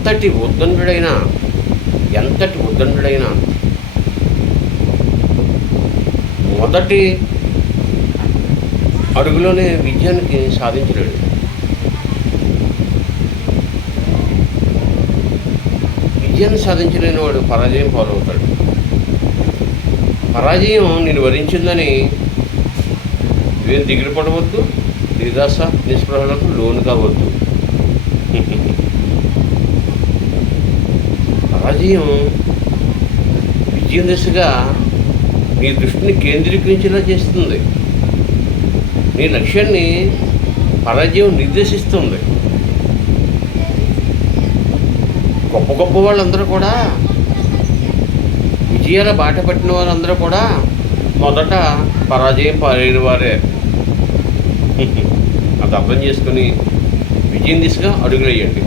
ఎంతటి ఉద్దండుడైనా మొదటి అడుగులోనే విజయానికి సాధించలేడు. విజయాన్ని సాధించలేని వాడు పరాజయం పాలవుతాడు. పరాజయం నేను వరించిందని నువ్వేం దిగులు పడవద్దు, నిరాశ నిస్పృహలకు లోను కావద్దు. పరాజయం విజయం దిశగా నీ దృష్టిని కేంద్రీకరించేలా చేస్తుంది. నీ లక్ష్యాన్ని పరాజయం నిర్దేశిస్తుంది. గొప్ప వాళ్ళందరూ కూడా, విజయాల బాట పట్టిన వారందరూ కూడా మొదట పరాజయం పాలైన వారే. అది అర్థం చేసుకుని విజయం దిశగా అడుగులేయండి.